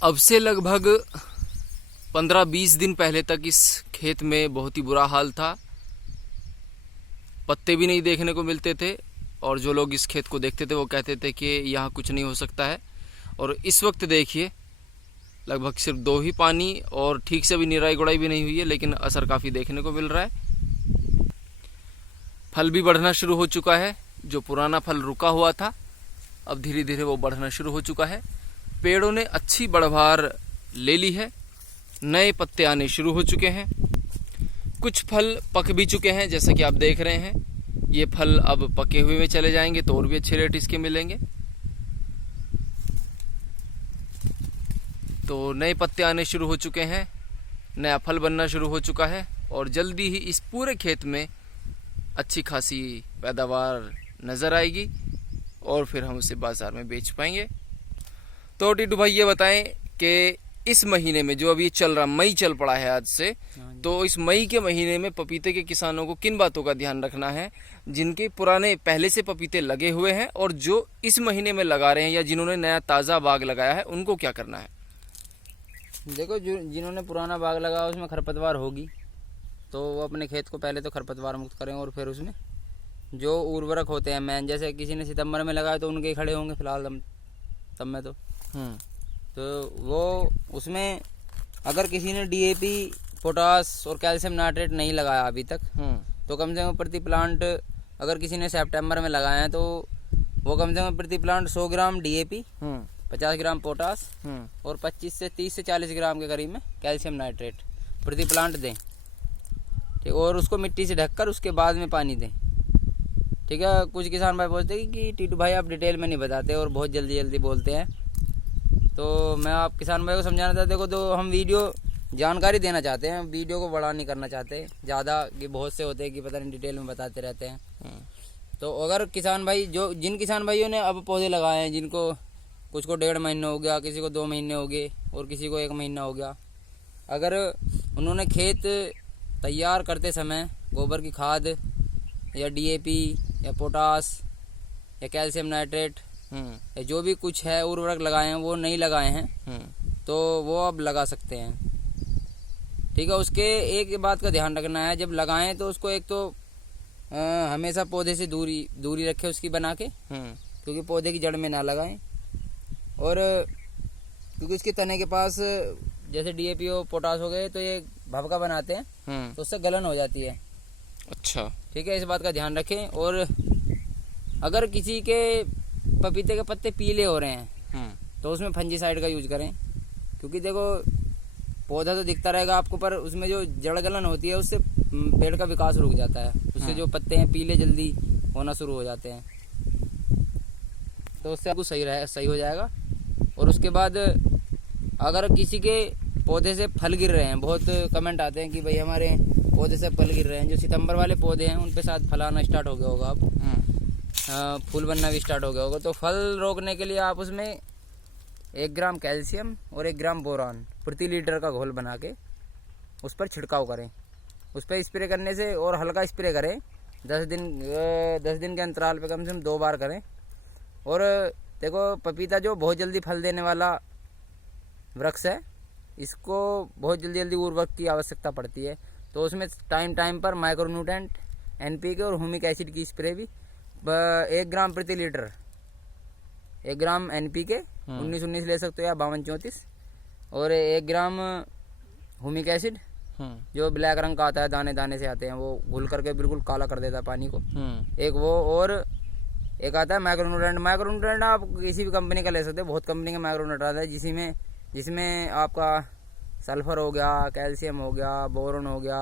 अब से लगभग 15-20 दिन पहले तक इस खेत में बहुत ही बुरा हाल था। पत्ते भी नहीं देखने को मिलते थे और जो लोग इस खेत को देखते थे वो कहते थे कि यहाँ कुछ नहीं हो सकता है। और इस वक्त देखिए लगभग सिर्फ 2 ही पानी और ठीक से भी निराई गुड़ाई भी नहीं हुई है, लेकिन असर काफ़ी देखने को मिल रहा है। फल भी बढ़ना शुरू हो चुका है। जो पुराना फल रुका हुआ था अब धीरे धीरे वो बढ़ना शुरू हो चुका है। पेड़ों ने अच्छी बढ़वार ले ली है, नए पत्ते आने शुरू हो चुके हैं। कुछ फल पक भी चुके हैं, जैसा कि आप देख रहे हैं। ये फल अब पके हुए में चले जाएंगे तो और भी अच्छे रेट इसके मिलेंगे। तो नए पत्ते आने शुरू हो चुके हैं, नया फल बनना शुरू हो चुका है और जल्दी ही इस पूरे खेत में अच्छी खासी पैदावार नज़र आएगी और फिर हम उसे बाज़ार में बेच पाएंगे। तो टीटू भाई ये बताएं कि इस महीने में जो अभी चल रहा, मई चल पड़ा है आज से, तो इस मई के महीने में पपीते के किसानों को किन बातों का ध्यान रखना है, जिनके पुराने पहले से पपीते लगे हुए हैं और जो इस महीने में लगा रहे हैं या जिन्होंने नया ताज़ा बाग लगाया है उनको क्या करना है? देखो, जिन्होंने पुराना बाग लगाया उसमें खरपतवार होगी तो वो अपने खेत को पहले तो खरपतवार मुक्त करें और फिर उसमें जो उर्वरक होते हैं मैन, जैसे किसी ने सितंबर में लगाया तो उनके खड़े होंगे फिलहाल तब में तो वो उसमें अगर किसी ने डीएपी, पोटास और कैल्शियम नाइट्रेट नहीं लगाया अभी तक तो कम से कम प्रति प्लांट, अगर किसी ने सितंबर में लगाया है तो वो कम से कम प्रति प्लांट 100 ग्राम डीएपी, 50 ग्राम पोटास और 25 से 30 से 40 ग्राम के करीब में कैल्शियम नाइट्रेट प्रति प्लांट दें। ठीक, और उसको मिट्टी से ढककर उसके बाद में पानी दें। ठीक है। कुछ किसान भाई बोलते हैं कि टीटू भाई आप डिटेल में नहीं बताते और बहुत जल्दी जल्दी बोलते हैं, तो मैं आप किसान भाई को समझाना चाहते। देखो, तो हम वीडियो जानकारी देना चाहते हैं, वीडियो को बड़ा नहीं करना चाहते ज़्यादा, कि बहुत से होते हैं कि पता नहीं डिटेल में बताते रहते हैं। तो अगर किसान भाई जिन किसान भाइयों ने अब पौधे लगाए हैं, जिनको कुछ को 1.5 महीने हो गया, किसी को 2 महीने हो गए और किसी को 1 महीना हो गया, अगर उन्होंने खेत तैयार करते समय गोबर की खाद या डीएपी या पोटास या कैल्शियम नाइट्रेट या जो भी कुछ है उर्वरक लगाए हैं वो नहीं लगाए हैं तो वो अब लगा सकते हैं। ठीक है। उसके एक बात का ध्यान रखना है, जब लगाएं तो उसको एक तो हमेशा पौधे से दूरी रखें उसकी बना के, क्योंकि पौधे की जड़ में ना लगाएं। और क्योंकि उसके तने के पास जैसे डीएपी हो, पोटास हो गए तो ये भभका बनाते हैं तो उससे गलन हो जाती है। अच्छा, ठीक है, इस बात का ध्यान रखें। और अगर किसी के पपीते के पत्ते पीले हो रहे हैं तो उसमें फंजीसाइड का यूज करें, क्योंकि देखो पौधा तो दिखता रहेगा आपको पर उसमें जो जड़ गलन होती है उससे पेड़ का विकास रुक जाता है, उससे जो पत्ते हैं पीले जल्दी होना शुरू हो जाते हैं, तो उससे आपको सही हो जाएगा। और उसके बाद अगर किसी के पौधे से फल गिर रहे हैं, बहुत कमेंट आते हैं कि भाई हमारे पौधे से फल गिर रहे हैं, जो सितंबर वाले पौधे हैं उन पे शायद फल आना स्टार्ट हो गया होगा, अब फूल बनना भी स्टार्ट हो गया होगा, तो फल रोकने के लिए आप उसमें 1 ग्राम कैल्शियम और 1 ग्राम बोरान प्रति लीटर का घोल बना के उस पर छिड़काव करें। उस पर स्प्रे करने से, और हल्का स्प्रे करें, 10 दिन के अंतराल पे कम से कम 2 बार करें। और देखो, पपीता जो बहुत जल्दी फल देने वाला वृक्ष है, इसको बहुत जल्दी उर्वरक की आवश्यकता पड़ती है, तो उसमें टाइम पर माइक्रोन्यूट्रेंट, एनपीके और ह्यूमिक एसिड की स्प्रे भी 1 ग्राम प्रति लीटर, 1 ग्राम एनपीके 19-19 ले सकते हो या 52-34, और 1 ग्राम ह्यूमिक एसिड जो ब्लैक रंग का आता है, दाने दाने से आते हैं, वो घुल करके बिल्कुल काला कर देता है पानी को, एक वो, और एक आता है माइक्रोन्यूट्रेंट आप किसी भी कंपनी का ले सकते हो, बहुत कंपनी का माइक्रोन्यूट्रेंट आता है जिसमें आपका सल्फर हो गया, कैल्शियम हो गया, बोरोन हो गया,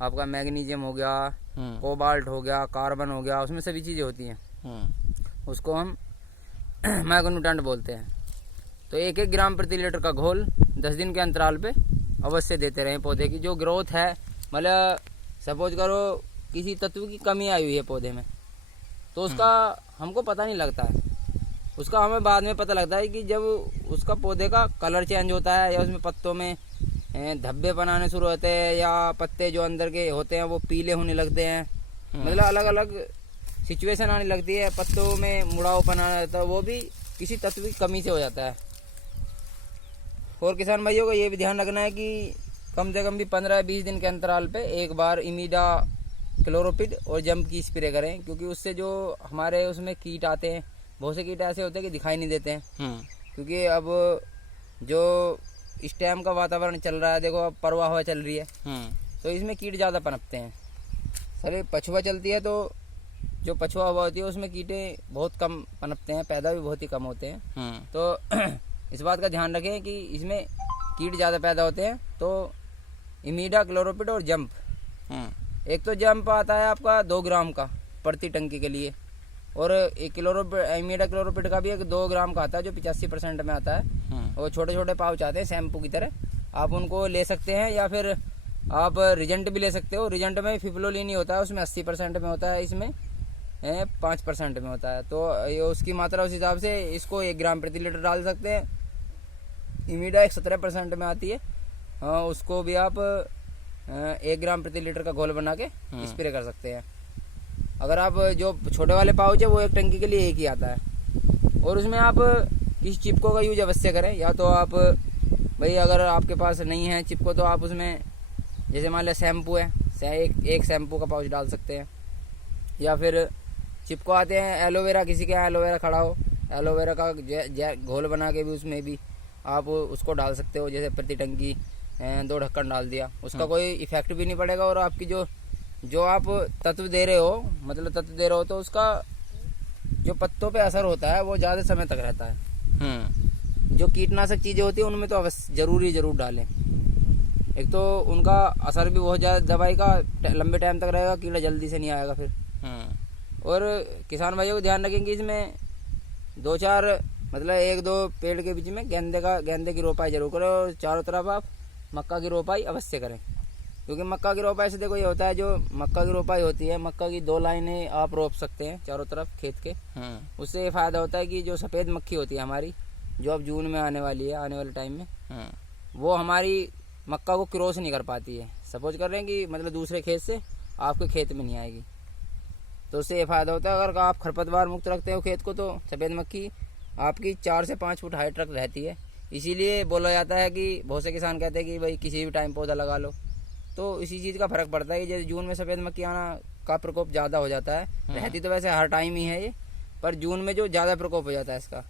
आपका मैग्नीशियम हो गया, कोबाल्ट हो गया, कार्बन हो गया, उसमें सभी चीज़ें होती हैं, उसको हम माइक्रोन्यूट्रेंट बोलते हैं। तो 1-1 ग्राम प्रति लीटर का घोल 10 दिन के अंतराल पे अवश्य देते रहें। पौधे की जो ग्रोथ है, मतलब सपोज करो किसी तत्व की कमी आई हुई है पौधे में, तो उसका हमको पता नहीं लगता है, उसका हमें बाद में पता लगता है कि जब उसका पौधे का कलर चेंज होता है या उसमें पत्तों में धब्बे बनाने शुरू होते हैं या पत्ते जो अंदर के होते हैं वो पीले होने लगते हैं, मतलब अलग अलग सिचुएशन आने लगती है, पत्तों में मुड़ावपन आ जाता है, वो भी किसी तत्व की कमी से हो जाता है। और किसान भाइयों को ये भी ध्यान रखना है कि कम से कम भी 15-20 दिन के अंतराल पे एक बार इमीडा क्लोरोपिड और जंप की स्प्रे करें, क्योंकि उससे जो हमारे उसमें कीट आते हैं, बहुत से कीट ऐसे होते हैं कि दिखाई नहीं देते हैं। क्योंकि अब जो इस टाइम का वातावरण चल रहा है, देखो अब परवा हवा चल रही है, तो इसमें कीट ज़्यादा पनपते हैं। सर पछुआ चलती है तो जो पछुआ हवा होती है उसमें कीटे बहुत कम पनपते हैं, पैदा भी बहुत ही कम होते हैं। तो इस बात का ध्यान रखें कि इसमें कीट ज़्यादा पैदा होते हैं। तो इमीडा क्लोरोपिड और जंप, एक तो जंप आता है आपका 2 ग्राम का प्रति टंकी के लिए, और एक इमीडा क्लोरोपिड का भी एक 2 ग्राम का आता है जो 85% में आता है। और छोटे छोटे पाउच आते हैं शैम्पू की तरह, आप उनको ले सकते हैं, या फिर आप रिजेंट भी ले सकते हो। रिजेंट में फिफ्लोलिन ही होता है, उसमें 80% में होता है, इसमें 5% में होता है। तो ये उसकी मात्रा उस हिसाब से इसको 1 ग्राम प्रति लीटर डाल सकते हैं। इमीडा 17% में आती है, उसको भी आप 1 ग्राम प्रति लीटर का घोल बना के स्प्रे कर सकते हैं। अगर आप जो छोटे वाले पाउच है वो एक टंकी के लिए एक ही आता है। और उसमें आप इस चिपको का यूज अवश्य करें। या तो आप भाई अगर आपके पास नहीं है चिपको, तो आप उसमें जैसे मान लिया शैम्पू है, एक शैम्पू का पाउच डाल सकते हैं। या फिर चिपको आते हैं एलोवेरा, किसी के यहाँ एलोवेरा खड़ा हो, एलोवेरा का घोल बना के भी उसमें भी आप उसको डाल सकते हो। जैसे प्रति टंकी 2 ढक्कन डाल दिया, उसका कोई इफेक्ट भी नहीं पड़ेगा। और आपकी जो आप तत्व दे रहे हो, मतलब तत्व दे रहे हो, तो उसका जो पत्तों पे असर होता है वो ज़्यादा समय तक रहता है। जो कीटनाशक चीज़ें होती है उनमें तो अवश्य जरूर डालें। एक तो उनका असर भी बहुत ज़्यादा दवाई का लंबे टाइम तक रहेगा, कीड़ा जल्दी से नहीं आएगा फिर। और किसान भाइयों को ध्यान रखें कि इसमें 2-4 मतलब 1-2 पेड़ के बीच में गेंदे की रोपाई जरूर करें, और चारों तरफ आप मक्का की रोपाई अवश्य करें। क्योंकि मक्का की रोपाई से देखो ये होता है, जो मक्का की रोपाई होती है, मक्का की 2 लाइनें आप रोप सकते हैं चारों तरफ खेत के। उससे ये फायदा होता है कि जो सफ़ेद मक्खी होती है हमारी, जो अब जून में आने वाली है, आने वाले टाइम में, वो हमारी मक्का को क्रॉस नहीं कर पाती है। सपोज कर रहे हैं कि मतलब दूसरे खेत से आपके खेत में नहीं आएगी, तो उससे ये फायदा होता है। अगर आप खरपतवार मुक्त रखते हो खेत को, तो सफ़ेद मक्खी आपकी 4 से 5 फुट हाइट तक रहती है। इसीलिए बोला जाता है कि बहुत से किसान कहते हैं कि भाई किसी भी टाइम पौधा लगा लो, तो इसी चीज़ का फ़र्क पड़ता है कि जैसे जून में सफ़ेद मक्खी आना का प्रकोप ज़्यादा हो जाता है। रहती तो वैसे हर टाइम ही है ये, पर जून में जो ज़्यादा प्रकोप हो जाता है इसका,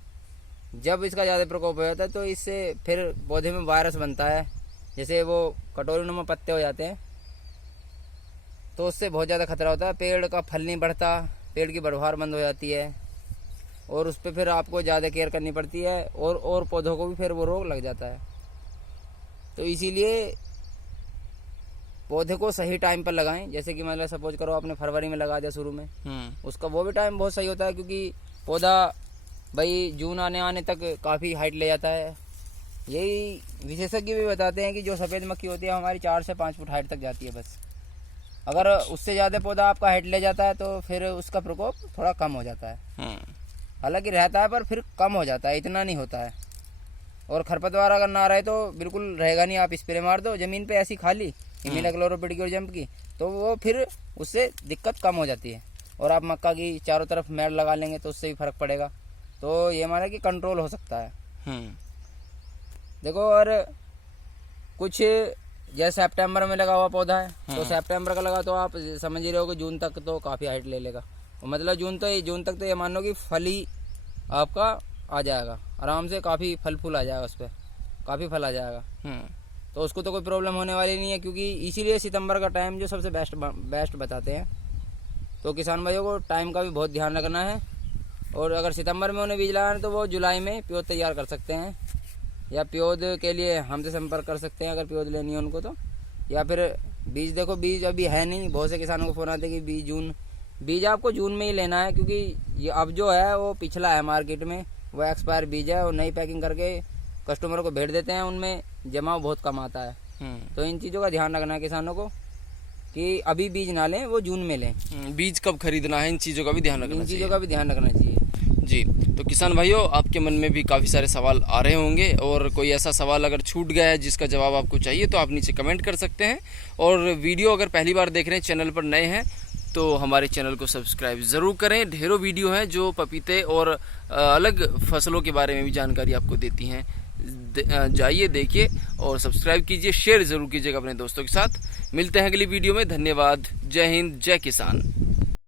जब इसका ज़्यादा प्रकोप हो जाता है तो इससे फिर पौधे में वायरस बनता है, जैसे वो कटोरीनुमा पत्ते हो जाते हैं, तो उससे बहुत ज़्यादा खतरा होता है। पेड़ का फल नहीं बढ़ता, पेड़ की बढ़वार बंद हो जाती है, और उस पर फिर आपको ज़्यादा केयर करनी पड़ती है, और पौधों को भी फिर वो रोग लग जाता है। तो इसीलिए पौधे को सही टाइम पर लगाएं। जैसे कि मतलब सपोज करो आपने फरवरी में लगा दिया शुरू में, उसका वो भी टाइम बहुत सही होता है, क्योंकि पौधा भाई जून आने तक काफ़ी हाइट ले जाता है। यही विशेषज्ञ भी बताते हैं कि जो सफ़ेद मक्खी होती है हमारी 4 से 5 फुट हाइट तक जाती है बस। अगर उससे ज़्यादा पौधा आपका हाइट ले जाता है तो फिर उसका प्रकोप थोड़ा कम हो जाता है। हालांकि रहता है पर फिर कम हो जाता है, इतना नहीं होता है। और खरपतवार अगर ना रहे तो बिल्कुल रहेगा नहीं, आप स्प्रे मार दो ज़मीन पे ऐसी खाली इमीडा क्लोरोपिड की और जंप की, तो वो फिर उससे दिक्कत कम हो जाती है। और आप मक्का की चारों तरफ मैट लगा लेंगे तो उससे भी फ़र्क पड़ेगा। तो ये माना कि कंट्रोल हो सकता है। देखो, और कुछ जैसे सितंबर में लगा हुआ पौधा है, तो सितंबर का लगा तो आप समझ ही रहे हो कि जून तक तो काफ़ी हाइट ले लेगा। मतलब जून तक तो ये मान लो कि फल ही आपका आ जाएगा आराम से, काफ़ी फल फूल आ जाएगा, उस पर काफ़ी फल आ जाएगा। तो उसको तो कोई प्रॉब्लम होने वाली नहीं है, क्योंकि इसीलिए सितंबर का टाइम जो सबसे बेस्ट बताते हैं। तो किसान भाइयों को टाइम का भी बहुत ध्यान रखना है। और अगर सितंबर में उन्हें बीज लगाना है तो वो जुलाई में प्योद तैयार कर सकते हैं, या प्योद के लिए हमसे संपर्क कर सकते हैं अगर प्योद लेनी है उनको तो। या फिर बीज, देखो बीज अभी है नहीं, बहुत से किसानों को फ़ोन आते हैं कि बीज आपको जून में ही लेना है, क्योंकि ये अब जो है वो पिछला है मार्केट में, वो एक्सपायर बीज है, और नई पैकिंग करके कस्टमर को भेज देते हैं, उनमें जमाव बहुत कम आता है। तो इन चीज़ों का ध्यान रखना है किसानों को कि अभी बीज ना लें, वो जून में लें। बीज कब खरीदना है, इन चीज़ों का भी ध्यान रखना चाहिए। इन चीज़ों का भी ध्यान रखना चाहिए जी। तो किसान भाइयों, आपके मन में भी काफ़ी सारे सवाल आ रहे होंगे, और कोई ऐसा सवाल अगर छूट गया है जिसका जवाब आपको चाहिए तो आप नीचे कमेंट कर सकते हैं। और वीडियो अगर पहली बार देख रहे हैं, चैनल पर नए हैं, तो हमारे चैनल को सब्सक्राइब ज़रूर करें। ढेरों वीडियो हैं जो पपीते और अलग फसलों के बारे में भी जानकारी आपको देती हैं। जाइए, देखिए और सब्सक्राइब कीजिए, शेयर जरूर कीजिएगा अपने दोस्तों के साथ। मिलते हैं अगली वीडियो में। धन्यवाद। जय हिंद, जय किसान।